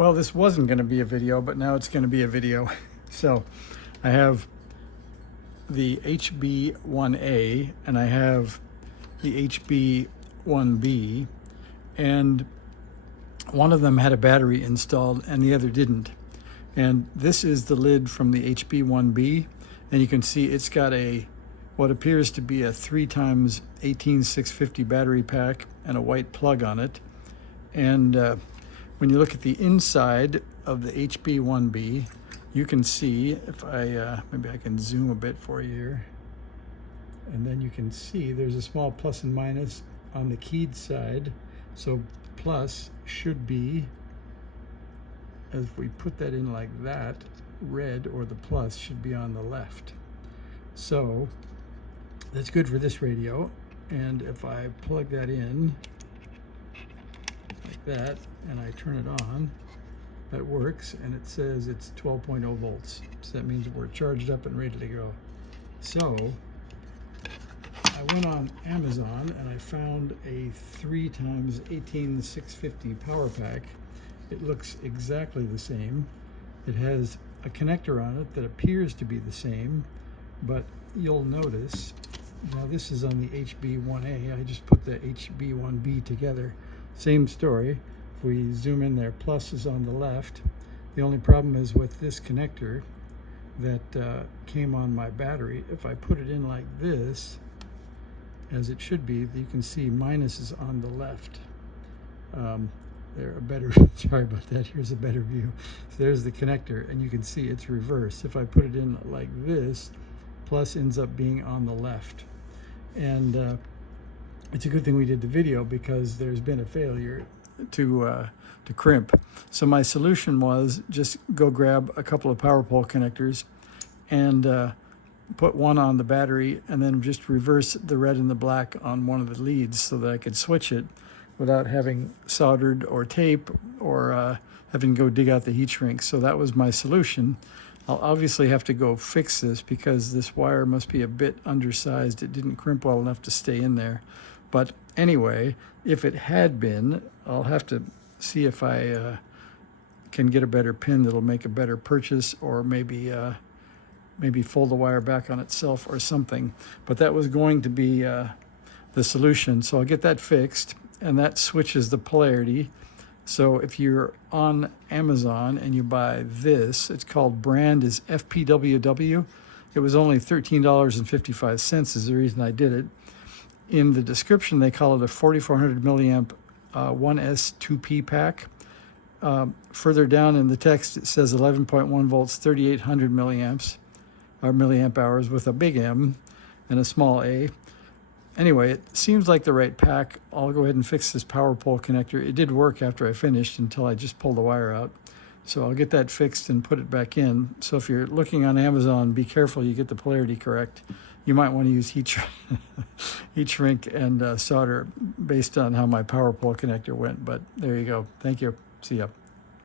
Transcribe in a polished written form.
Well, this wasn't going to be a video, but now it's going to be a video. So I have the HB1A and I have the HB1B, and one of them had a battery installed and the other didn't. And this is the lid from the HB1B, and you can see it's got what appears to be a 3x 18650 battery pack and a white plug on it. And when you look at the inside of the HB1B, you can see, if I maybe I can zoom a bit for you here, and then you can see there's a small plus and minus on the keyed side. So plus should be, as we put that in like that, red, or the plus should be on the left. So that's good for this radio. And if I plug that in like that and I turn it on, that works, and it says it's 12.0 volts. So that means we're charged up and ready to go. So I went on Amazon and I found a 3x 18650 power pack. It looks exactly the same. It has a connector on it that appears to be the same, but you'll notice, now this is on the HB1A. I just put the HB1B together. Same story. If we zoom in there, plus is on the left. The only problem is with this connector that came on my battery. If I put it in like this, as it should be, you can see minus is on the left. There, a better, sorry about that, here's a better view. So there's the connector, and you can see it's reversed. If I put it in like this, plus ends up being on the left. And it's a good thing we did the video, because there's been a failure to crimp. So my solution was just go grab a couple of power pole connectors and put one on the battery, and then just reverse the red and the black on one of the leads so that I could switch it without having soldered or tape, or having to go dig out the heat shrink. So that was my solution. I'll obviously have to go fix this because this wire must be a bit undersized. It didn't crimp well enough to stay in there. But anyway, if it had been, I'll have to see if I can get a better pin that'll make a better purchase, or maybe fold the wire back on itself or something. But that was going to be the solution. So I'll get that fixed, and that switches the polarity. So if you're on Amazon and you buy this, it's called, brand is FPWW. It was only $13.55 is the reason I did it. In the description, they call it a 4400 milliamp 1S2P pack. Further down in the text, it says 11.1 volts, 3800 milliamps, or milliamp hours, with a big M and a small a. Anyway, it seems like the right pack. I'll go ahead and fix this power pole connector. It did work after I finished, until I just pulled the wire out. So I'll get that fixed and put it back in. So if you're looking on Amazon, be careful you get the polarity correct. You might want to use heat shrink and solder based on how my power pole connector went. But there you go. Thank you. See ya.